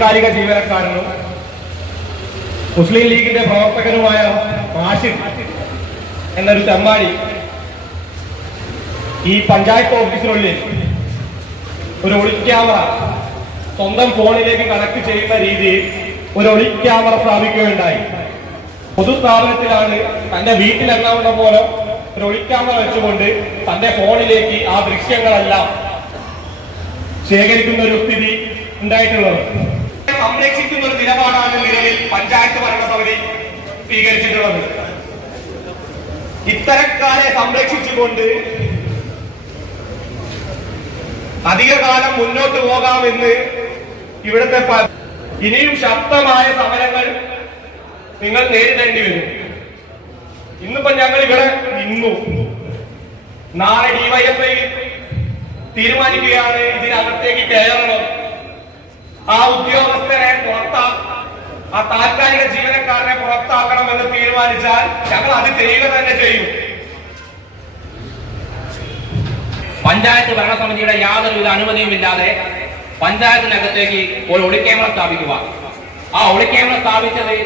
താൽക്കാലിക ജീവനക്കാരനും മുസ്ലിം ലീഗിന്റെ പ്രവർത്തകനുമായ ആഷിഖ് എന്നൊരു തെമ്മാടി ഈ പഞ്ചായത്ത് ഓഫീസിനുള്ളിൽ ഒരു ഒളിക്യാമറ സ്വന്തം ഫോണിലേക്ക് കണക്ട് ചെയ്യുന്ന രീതിയിൽ ഒരു ഒളിക്യാമറ സ്ഥാപിക്കുകയുണ്ടായി. പൊതുസ്ഥാപനത്തിലാണ് തന്റെ വീട്ടിലെണ്ണാവുന്ന പോലെ ഒരു ഒളിക്യാമറ വെച്ചുകൊണ്ട് തന്റെ ഫോണിലേക്ക് ആ ദൃശ്യങ്ങളെല്ലാം ശേഖരിക്കുന്ന ഒരു സ്ഥിതി ഉണ്ടായിട്ടുള്ളത്. സംരക്ഷിക്കുന്ന ഒരു നിലപാടാണ് നിലവിൽ പഞ്ചായത്ത് ഭരണസമിതി സ്വീകരിച്ചിട്ടുള്ളത്. ഇത്തരക്കാരെ സംരക്ഷിച്ചുകൊണ്ട് അധികകാലം മുന്നോട്ട് പോകാമെന്ന് ഇവിടുത്തെ ഇനിയും ശക്തമായ സമരങ്ങൾ നിങ്ങൾ നേരിടേണ്ടി വരും. ഇന്നിപ്പോ ഞങ്ങൾ ഇവിടെ നിന്നു. നാളെ ഡിവൈഎഫ്ഐ തീരുമാനിക്കുകയാണ് ഇതിനകത്തേക്ക് കയറണം, ആ ഉദ്യോഗസ്ഥരെ ആ താൽക്കാലിക ജീവനക്കാരനെ പുറത്താക്കണമെന്ന് തീരുമാനിച്ചാൽ ഞങ്ങൾ അത് ചെയ്യുക തന്നെ ചെയ്യും. പഞ്ചായത്ത് ഭരണസമിതിയുടെ യാതൊരുവിധ അനുമതിയുമില്ലാതെ പഞ്ചായത്തിനകത്തേക്ക് ഒരു ഒളിക്യാമറ സ്ഥാപിക്കുക. ആ ഒളിക്യാമറ സ്ഥാപിച്ചത്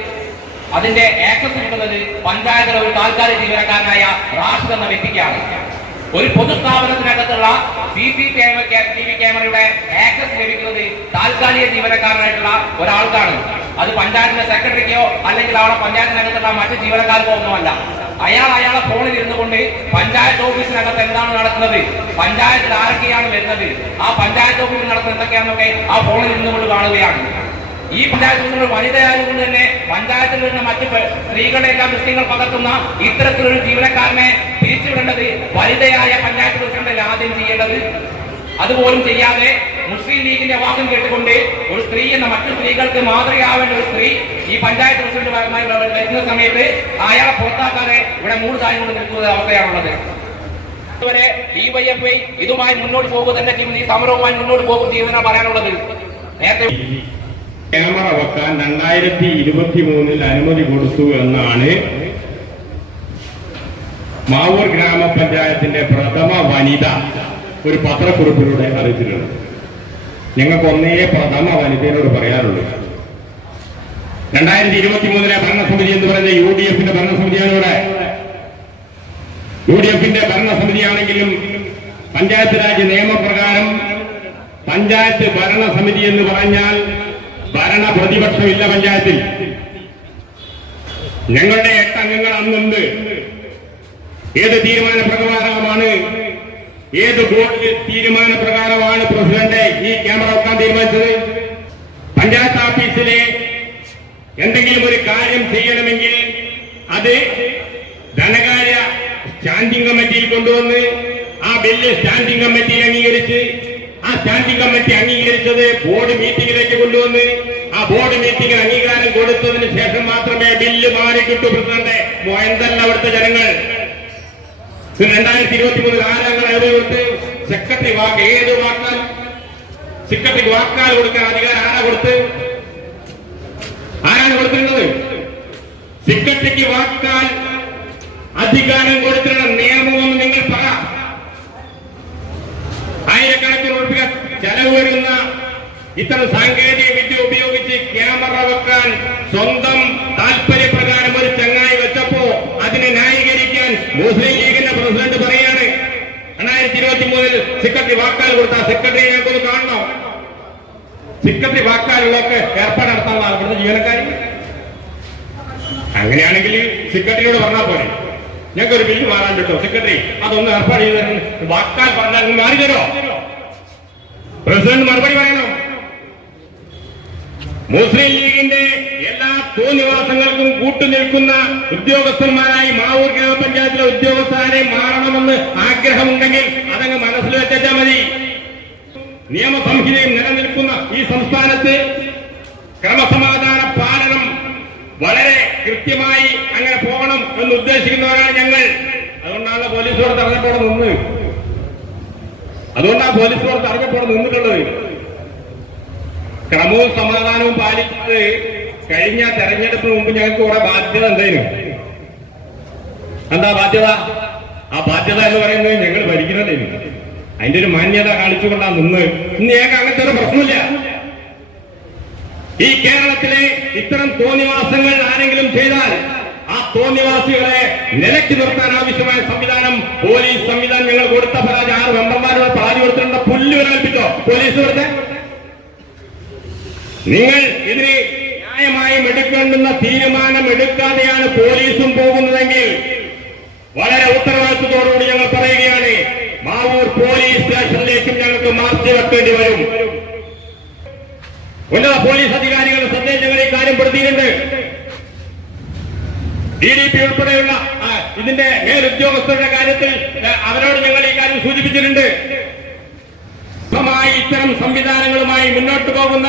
അതിന്റെ ആക്സസ് കിട്ടുന്നത് പഞ്ചായത്തിലെ ഒരു താൽക്കാലിക ജീവനക്കാരനായ റാഷിദ് എന്ന വ്യക്തിക്കാണ്. ഒരു പൊതുസ്ഥാപനത്തിനകത്തുള്ള CCTV ക്യാമറയുടെ ആക്സസ് ലഭിക്കുന്നത് താൽക്കാലിക ജീവനക്കാരനായിട്ടുള്ള ഒരാൾക്കാണ്. അത് പഞ്ചായത്തിന്റെ സെക്രട്ടറിക്കോ അല്ലെങ്കിൽ അവിടെ പഞ്ചായത്തിനകത്തുള്ള മറ്റു ജീവനക്കാർക്കോ ഒന്നുമല്ല. അയാളെ ഫോണിൽ ഇരുന്നു കൊണ്ട് പഞ്ചായത്ത് ഓഫീസിനകത്ത് എന്താണ് നടക്കുന്നത്, പഞ്ചായത്തിൽ ആരൊക്കെയാണ് വരുന്നത്, ആ പഞ്ചായത്ത് ഓഫീസിൽ നടക്കുന്നത് എന്തൊക്കെയാണെന്നൊക്കെ ആ ഫോണിൽ ഇരുന്നുകൊണ്ട് കാണുകയാണ്. ഈ പഞ്ചായത്ത് വനിതയായതുകൊണ്ട് തന്നെ പഞ്ചായത്തിൽ വരുന്ന മറ്റ് സ്ത്രീകളുടെ എല്ലാം ദൃശ്യങ്ങൾ പകർത്തുന്ന ഇത്തരത്തിലൊരു ജീവനക്കാരനെ തിരിച്ചുവിടേണ്ടത് വനിതയായ പഞ്ചായത്ത് പ്രസിഡന്റ് ആദ്യം ചെയ്യേണ്ടത്. അതുപോലും ചെയ്യാതെ മുസ്ലിം ലീഗിന്റെ വാദം കേട്ടുകൊണ്ട് ഒരു സ്ത്രീ എന്ന മറ്റു സ്ത്രീകൾക്ക് മാതൃകയാവേണ്ട ഒരു സ്ത്രീ ഈ പഞ്ചായത്ത് പ്രസിഡന്റുമായി വരുന്ന സമയത്ത് അയാളെ പുറത്താക്കാതെ ഇവിടെ മൂട് താഴെ കൊണ്ട് നിൽക്കുന്ന അവസ്ഥയാണുള്ളത്. ഇതുവരെ ഡിവൈഎഫ്ഐ ഇതുമായി മുന്നോട്ട് പോകുക തന്നെ ചെയ്യും, ഈ സമരവുമായി മുന്നോട്ട് പോകും ചെയ്യുന്നതിനാണ് പറയാനുള്ളത്. നേരത്തെ ക്യാമറ വെക്കാൻ 2023 അനുമതി കൊടുത്തു എന്നാണ് മാവൂർ ഗ്രാമപഞ്ചായത്തിന്റെ പ്രഥമ വനിത ഒരു പത്രക്കുറിപ്പിലൂടെ അറിയിച്ചിട്ടുണ്ട്. ഞങ്ങൾക്ക് ഒന്നേ പ്രഥമ വനിതയോട് പറയാറുള്ളൂ. 2023 ഭരണസമിതി എന്ന് പറയുന്ന UDFന്റെ ഭരണസമിതിയാണ്. ഇവിടെ UDFന്റെ ഭരണസമിതിയാണെങ്കിലും പഞ്ചായത്ത് രാജ് നിയമപ്രകാരം പഞ്ചായത്ത് ഭരണസമിതി എന്ന് പറഞ്ഞാൽ ഭരണ പ്രതിപക്ഷമില്ല പഞ്ചായത്തിൽ. ഞങ്ങളുടെ 8 അംഗങ്ങൾ അന്നുണ്ട്. ഏത് തീരുമാനപ്രകാരമാണ്, ഏത് ബോർഡ് തീരുമാനപ്രകാരമാണ് പ്രസിഡന്റ് ഈ ക്യാമറ വെക്കാൻ തീരുമാനിച്ചത്? പഞ്ചായത്ത് ഓഫീസിലെ എന്തെങ്കിലും ഒരു കാര്യം ചെയ്യണമെങ്കിൽ അത് ധനകാര്യ സ്റ്റാൻഡിംഗ് കമ്മിറ്റിയിൽ കൊണ്ടുവന്ന് ആ ബില്ല് സ്റ്റാൻഡിംഗ് കമ്മിറ്റിയിൽ അംഗീകരിച്ച് ആ സ്റ്റാൻഡിംഗ് കമ്മിറ്റി അംഗീകരിച്ചത് ബോർഡ് മീറ്റിംഗിലേക്ക് കൊണ്ടുവന്ന് ആ ബോർഡ് മീറ്റിംഗിൽ അംഗീകാരം കൊടുത്തതിന് ശേഷം മാത്രമേ ബില്ല് മാറി കിട്ടൂ. പ്രസിഡന്റ് എന്തല്ല അവിടുത്തെ ജനങ്ങൾ 2023 ആരങ്ങൾ കൊടുത്ത് സെക്രട്ടറി ഏത് വാക്കാൽ സെക്രട്ടറിക്ക് വാക്കാൽ കൊടുക്കാൻ അധികാരം ആരാണ് കൊടുത്തിരുന്നത്? സെക്രട്ടറിക്ക് വാക്കാൽ അധികാരം കൊടുത്തിരുന്ന നിയമമൊന്നും നിങ്ങൾ പറ. ആയിരക്കണക്കിന് രൂപ ചെലവ് വരുന്ന ഇത്തരം സാങ്കേതിക വിദ്യ ഉപയോഗിച്ച് ക്യാമറ വെക്കാൻ സ്വന്തം താല്പര്യപ്രകാരം ഒരു ചങ്ങായി വെച്ചപ്പോ അതിനെ ന്യായീകരിക്കാൻ മുസ്ലിം ലീഗിന്റെ പ്രസിഡന്റ് പറയാണ് 2023 സെക്രട്ടറി വാക്കാൽ കൊടുത്ത സെക്രട്ടറി ഞങ്ങൾക്കൊന്ന് കാണണം. സെക്രട്ടറി വാക്കാലുള്ളൊക്കെ ഏർപ്പാട് നടത്താനുള്ള ഇവിടുത്തെ ജീവനക്കാർ അങ്ങനെയാണെങ്കിൽ സെക്രട്ടറിയോട് പറഞ്ഞാൽ പോലെ ഞങ്ങൾക്ക് ഒരു ബില്ല് മാറാൻ കിട്ടോ സെക്രട്ടറി അതൊന്ന് ഏർപ്പാട് ചെയ്ത് തരണം വാക്കാൽ പറഞ്ഞാൽ മാറി തരോ പ്രസിഡന്റ് മറുപടി പറയണം. മുസ്ലിം ലീഗിന്റെ എല്ലാ തോന്നിവാസങ്ങൾക്കും കൂട്ടുനിൽക്കുന്ന ഉദ്യോഗസ്ഥന്മാരായി മാവൂർ ഗ്രാമപഞ്ചായത്തിലെ ഉദ്യോഗസ്ഥരെ മാറണമെന്ന് ആഗ്രഹമുണ്ടെങ്കിൽ അതങ്ങ് മനസ്സിൽ വെച്ചാൽ മതി. നിയമസംഹിതയും നിലനിൽക്കുന്ന ഈ സംസ്ഥാനത്ത് ക്രമസമാധാന പാലനം വളരെ കൃത്യമായി അങ്ങനെ പോകണം എന്ന് ഉദ്ദേശിക്കുന്നവരാണ് ഞങ്ങൾ. അതുകൊണ്ടാണ് പോലീസോട് അറിഞ്ഞപ്പോടെ നിന്ന് നിന്നിട്ടുള്ളത്. ക്രമവും സമാധാനവും പാലിക്കുന്നത് കഴിഞ്ഞ തെരഞ്ഞെടുപ്പിന് മുമ്പ് ഞങ്ങൾക്ക് കുറെ ബാധ്യത എന്തായിരുന്നു. എന്താ ബാധ്യത? ആ ബാധ്യത എന്ന് പറയുന്നത് ഞങ്ങൾ ഭരിക്കുന്നതായിരുന്നു. അതിന്റെ ഒരു മാന്യത കാണിച്ചുകൊണ്ടാണ് നിന്ന്. ഇന്ന് ഞങ്ങൾക്ക് അങ്ങനത്തെ ഒരു പ്രശ്നമില്ല. ഈ കേരളത്തിലെ ഇത്തരം തോന്നിവാസങ്ങൾ ആരെങ്കിലും ചെയ്താൽ ആ തോന്നിവാസികളെ നിലയ്ക്ക് നിർത്താൻ ആവശ്യമായ സംവിധാനം പോലീസ് സംവിധാനം ഞങ്ങൾ കൊടുത്ത പരാതി 6 മെമ്പർമാരുടെ പരാതി കൊടുത്തിട്ടുണ്ട്. പുല്ല് കൽപ്പിച്ചോ പോലീസ് കൊടുത്ത് നിങ്ങൾ ഇതിന് ന്യായമായും എടുക്കേണ്ടുന്ന തീരുമാനം എടുക്കാതെയാണ് പോലീസും പോകുന്നതെങ്കിൽ വളരെ ഉത്തരവാദിത്വത്തോടുകൂടി ഞങ്ങൾ പറയുകയാണ്, മാവൂർ പോലീസ് സ്റ്റേഷനിലേക്കും ഞങ്ങൾക്ക് മാർച്ച് വെക്കേണ്ടി വരും. ഉന്നത പോലീസ് അധികാരികളുടെ ശ്രദ്ധയിൽ ഞങ്ങൾ ഈ കാര്യം പെടുത്തിയിട്ടുണ്ട്. DDP ഉൾപ്പെടെയുള്ള ഇതിന്റെ മേലുദ്യോഗസ്ഥരുടെ കാര്യത്തിൽ അവരോട് ഞങ്ങൾ ഈ കാര്യം സൂചിപ്പിച്ചിട്ടുണ്ട്. ഇത്തരം സംവിധാനങ്ങളുമായി മുന്നോട്ട് പോകുന്ന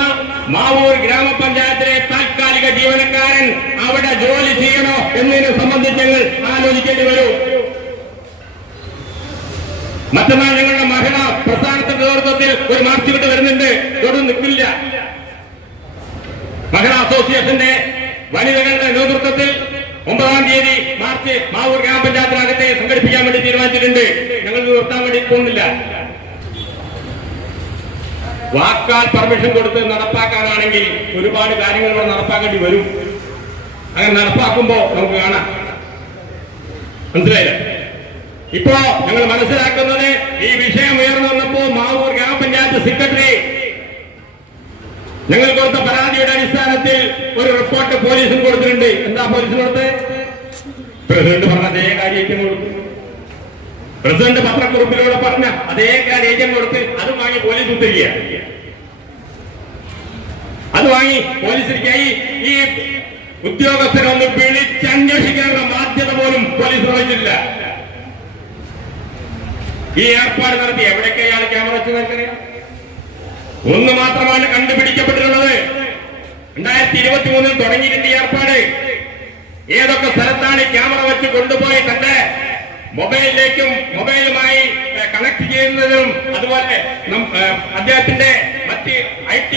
മാവൂർ ഗ്രാമപഞ്ചായത്തിലെ താൽക്കാലിക ജീവനക്കാരൻ അവിടെ ജോലി ചെയ്യണോ എന്നതിനെ സംബന്ധിച്ച് ഞങ്ങൾ ആലോചിക്കേണ്ടി വരും. മറ്റന്നാൾ ഞങ്ങളുടെ മഹിളാ പ്രസ്ഥാനത്തിന്റെ നേതൃത്വത്തിൽ ഒരു മാർച്ച് വിട്ട് വരുന്നുണ്ട്. ഇതൊന്നും നിൽക്കില്ല. മഹിളാ അസോസിയേഷന്റെ വനിതകളുടെ നേതൃത്വത്തിൽ 9-ാം തീയതി മാർച്ച് മാവൂർ ഗ്രാമപഞ്ചായത്തിനകത്തെ സംഘടിപ്പിക്കാൻ വേണ്ടി തീരുമാനിച്ചിട്ടുണ്ട്. ഞങ്ങൾ നിർത്താൻ വേണ്ടി പോകുന്നില്ല. വാക്കാൽ പെർമിഷൻ കൊടുത്ത് നടപ്പാക്കാനാണെങ്കിൽ ഒരുപാട് കാര്യങ്ങൾ ഇവിടെ നടപ്പാക്കേണ്ടി വരും. അങ്ങനെ നടപ്പാക്കുമ്പോ നമുക്ക് കാണാം. മനസ്സിലായില്ല? ഇപ്പോ ഞങ്ങൾ മനസ്സിലാക്കുന്നത് ഈ വിഷയം ഉയർന്നു വന്നപ്പോ മാവൂർ ഗ്രാമപഞ്ചായത്ത് സെക്രട്ടറി ഞങ്ങൾ കൊടുത്ത പരാതിയുടെ അടിസ്ഥാനത്തിൽ ഒരു റിപ്പോർട്ട് പോലീസിന് കൊടുത്തിട്ടുണ്ട്. എന്താ പോലീസിന് കൊടുത്ത്? പ്രസിഡന്റ് പറഞ്ഞ അതേ കാര്യം കൊടുത്തു. പ്രസിഡന്റ് പത്രക്കുറിപ്പിലൂടെ പറഞ്ഞ അതേ കാര്യം കൊടുത്ത് അത് വാങ്ങി പോലീസ് ഉത്തരിക്കുക. അത് വാങ്ങി പോലീസിലേക്കായി ഈ ഉദ്യോഗസ്ഥരൊന്ന് വിളിച്ചന്വേഷിക്കാനുള്ള ബാധ്യത പോലും പോലീസ് വഹിച്ചില്ല. ഈ ഏർപ്പാട് നടത്തി എവിടേക്ക് അയാൾ ക്യാമറ വെച്ച് നോക്കറിയാം. ഒന്ന് മാത്രമാണ് കണ്ടുപിടിക്കപ്പെട്ടിട്ടുള്ളത്. 2023 തുടങ്ങിയിട്ടുണ്ട് ഈ ഏർപ്പാട്. ഏതൊക്കെ സ്ഥലത്താണ് ക്യാമറ വെച്ച് കൊണ്ടുപോയി തന്റെ മൊബൈലുമായി കണക്ട് ചെയ്യുന്നതിനും അതുപോലെ അദ്ദേഹത്തിന്റെ മറ്റ് IT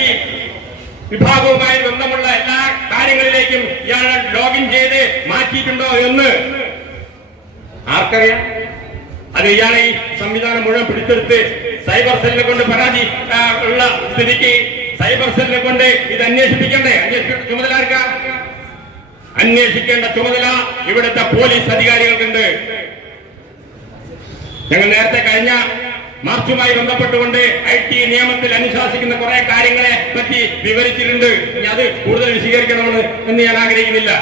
വിഭാഗവുമായി ബന്ധമുള്ള എല്ലാ കാര്യങ്ങളിലേക്കും ഇയാൾ ലോഗിൻ ചെയ്ത് മാറ്റിയിട്ടുണ്ടോ എന്ന് ആർക്കറിയാം? അത് ഇയാളെ ഈ സംവിധാനം മുഴുവൻ പിടിച്ചെടുത്ത് സൈബർ സെല്ലിനെ കൊണ്ട് പരാതി ഉള്ള സ്ഥിതിക്ക് സൈബർ സെല്ലിനെ കൊണ്ട് ഇത് അന്വേഷിപ്പിക്കണ്ടേ? അന്വേഷിക്കേണ്ട ചുമതല ആർക്കാ? അന്വേഷിക്കേണ്ട ചുമതല ഇവിടുത്തെ പോലീസ് അധികാരികൾക്കുണ്ട്. ഞങ്ങൾ നേരത്തെ കഴിഞ്ഞ മാർച്ചുമായി ബന്ധപ്പെട്ടുകൊണ്ട് IT നിയമത്തിൽ അനുശാസിക്കുന്ന കുറെ കാര്യങ്ങളെ പറ്റി വിവരിച്ചിട്ടുണ്ട്. ഇനി അത് കൂടുതൽ വിശദീകരിക്കണമെന്ന് എന്ന് ഞാൻ ആഗ്രഹിക്കുന്നില്ല.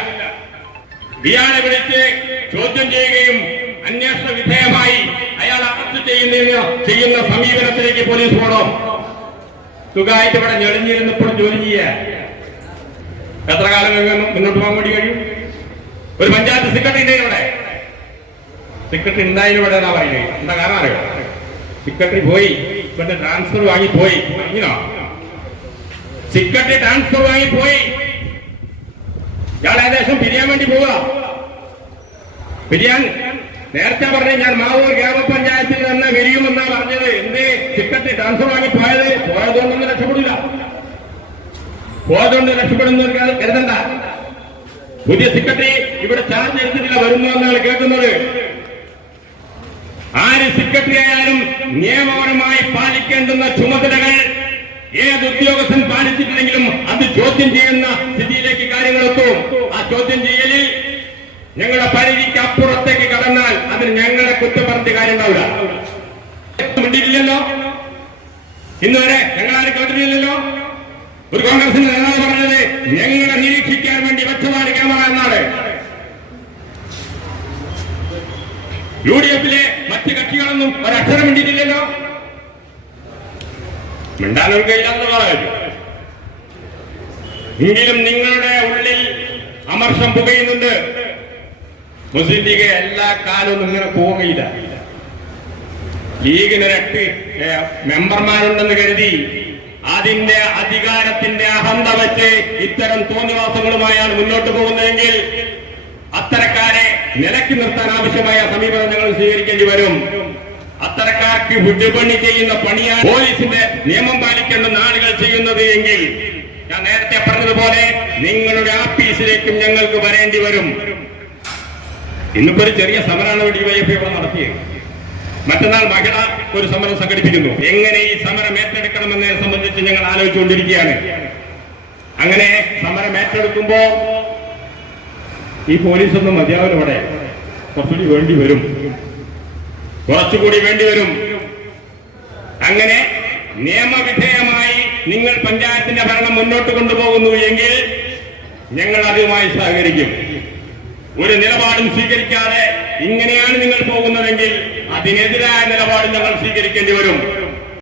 ഇയാളെ വിളിച്ച് ചോദ്യം ചെയ്യുകയും അന്വേഷണ വിധേയമായി അയാൾ അറസ്റ്റ് ചെയ്യുന്ന സമീപനത്തിലേക്ക് പോലീസ് പോകണം. സുഖമായിട്ട് ഇവിടെ ഞെളിഞ്ഞിരുന്നപ്പോഴും ജോലി ചെയ്യുക. എത്ര കാലം മുന്നോട്ട് പോകാൻ വേണ്ടി കഴിയും? ഒരു പഞ്ചായത്ത് സെക്രട്ടറി ഇവിടെ സെക്രട്ടറി ഉണ്ടായതിന് ഇവിടെ എന്നാ പറയുന്നത്. എന്താ കാരണം അറിയോ? സെക്രട്ടറി പോയി ഇവിടെ ട്രാൻസ്ഫർ വാങ്ങി പോയി. ഇങ്ങനോ സെക്രട്ടറി ട്രാൻസ്ഫർ വാങ്ങി പോയി. ഇയാൾ ഏകദേശം പിരിയാൻ വേണ്ടി പോവുക. പിരിയാൻ നേരത്തെ പറഞ്ഞ ഞാൻ മാവൂർ ഗ്രാമപഞ്ചായത്തിൽ നിന്ന് വിരിയുമെന്നാ പറഞ്ഞത്. എന്ത് സെക്രട്ടറി ട്രാൻസ്ഫർ വാങ്ങി പോയതുകൊണ്ടൊന്നും രക്ഷപ്പെടില്ല. പോയതുകൊണ്ട് രക്ഷപ്പെടുന്ന കരുതണ്ട. പുതിയ സെക്രട്ടറി ഇവിടെ ചാർജ് എടുത്തിട്ടില്ല, വരുന്നു എന്നാണ് കേൾക്കുന്നത്. ആര് സെക്രട്ടറി ആയാലും നിയമപരമായി പാലിക്കേണ്ടുന്ന ചുമതലകൾ ഏത് ഉദ്യോഗസ്ഥൻ പാലിച്ചിട്ടില്ലെങ്കിലും അത് ചോദ്യം ചെയ്യുന്ന സ്ഥിതിയിലേക്ക് കാര്യങ്ങളെത്തും. ആ ചോദ്യം ചെയ്യലിൽ ഞങ്ങളുടെ പരിധിക്ക് അപ്പുറത്തേക്ക് കടന്നാൽ അതിന് ഞങ്ങളെ കുറ്റം പറഞ്ഞ കാര്യം ഉണ്ടാവില്ല. മിണ്ടിയില്ലല്ലോ, ഇന്നുവരെ ഞങ്ങളാരും കേട്ടിട്ടില്ലല്ലോ. ഒരു കോൺഗ്രസിന്റെ നേതാവ് പറഞ്ഞത് ഞങ്ങളെ നിരീക്ഷിക്കാൻ വേണ്ടി വെച്ചതാണ് ക്യാമറ എന്നാണ്. UDF മറ്റ് കക്ഷികളൊന്നും ഒരക്ഷരം മിണ്ടിയിട്ടില്ലല്ലോ. മിണ്ടാനൊരു കയ്യിലാണെന്ന് പറഞ്ഞു. എങ്കിലും നിങ്ങളുടെ ഉള്ളിൽ അമർഷം പുകയുന്നുണ്ട്. മുസ്ലിം ലീഗ് എല്ലാ കാലവും ഇങ്ങനെ പോവുകയില്ല. ലീഗിന് 8 മെമ്പർമാരുണ്ടെന്ന് കരുതി അതിന്റെ അധികാരത്തിന്റെ അഹന്ത വെച്ച് ഇത്തരം തോന്നിവാസങ്ങളുമായാണ് മുന്നോട്ട് പോകുന്നതെങ്കിൽ അത്തരക്കാരെ നിലയ്ക്ക് നിർത്താൻ ആവശ്യമായ സമീപനം ഞങ്ങൾ സ്വീകരിക്കേണ്ടി വരും. അത്തരക്കാർക്ക് വിടുപണി ചെയ്യുന്ന പണിയാണ് പോലീസിന്റെ നിയമം പാലിക്കേണ്ടുന്ന ആളുകൾ ചെയ്യുന്നത് എങ്കിൽ ഞാൻ നേരത്തെ പറഞ്ഞതുപോലെ നിങ്ങളുടെ ആഫീസിലേക്കും ഞങ്ങൾക്ക് വരേണ്ടി വരും. ഇന്നിപ്പോ ഒരു ചെറിയ സമരമാണ് ഡിവൈഎഫ്ഐ ഇവിടെ നടത്തിയത്. മറ്റന്നാൾ മഹിള ഒരു സമരം സംഘടിപ്പിക്കുന്നു. എങ്ങനെ ഈ സമരം ഏറ്റെടുക്കണമെന്നതിനെ സംബന്ധിച്ച് ഞങ്ങൾ ആലോചിച്ചുകൊണ്ടിരിക്കുകയാണ്. അങ്ങനെ സമരം ഏറ്റെടുക്കുമ്പോ ഈ പോലീസൊന്നും മതിയാവില്ല. ഇവിടെ കുറച്ചുകൂടി വേണ്ടി വരും, കുറച്ചുകൂടി വേണ്ടി വരും. അങ്ങനെ നിയമവിധേയമായി നിങ്ങൾ പഞ്ചായത്തിന്റെ ഭരണം മുന്നോട്ട് കൊണ്ടുപോകുന്നു എങ്കിൽ ഞങ്ങൾ അതുമായി സഹകരിക്കും. ഒരു നിലപാടും സ്വീകരിക്കാതെ ഇങ്ങനെയാണ് നിങ്ങൾ പോകുന്നതെങ്കിൽ അതിനെതിരായ നിലപാടും ഞങ്ങൾ സ്വീകരിക്കേണ്ടി വരും.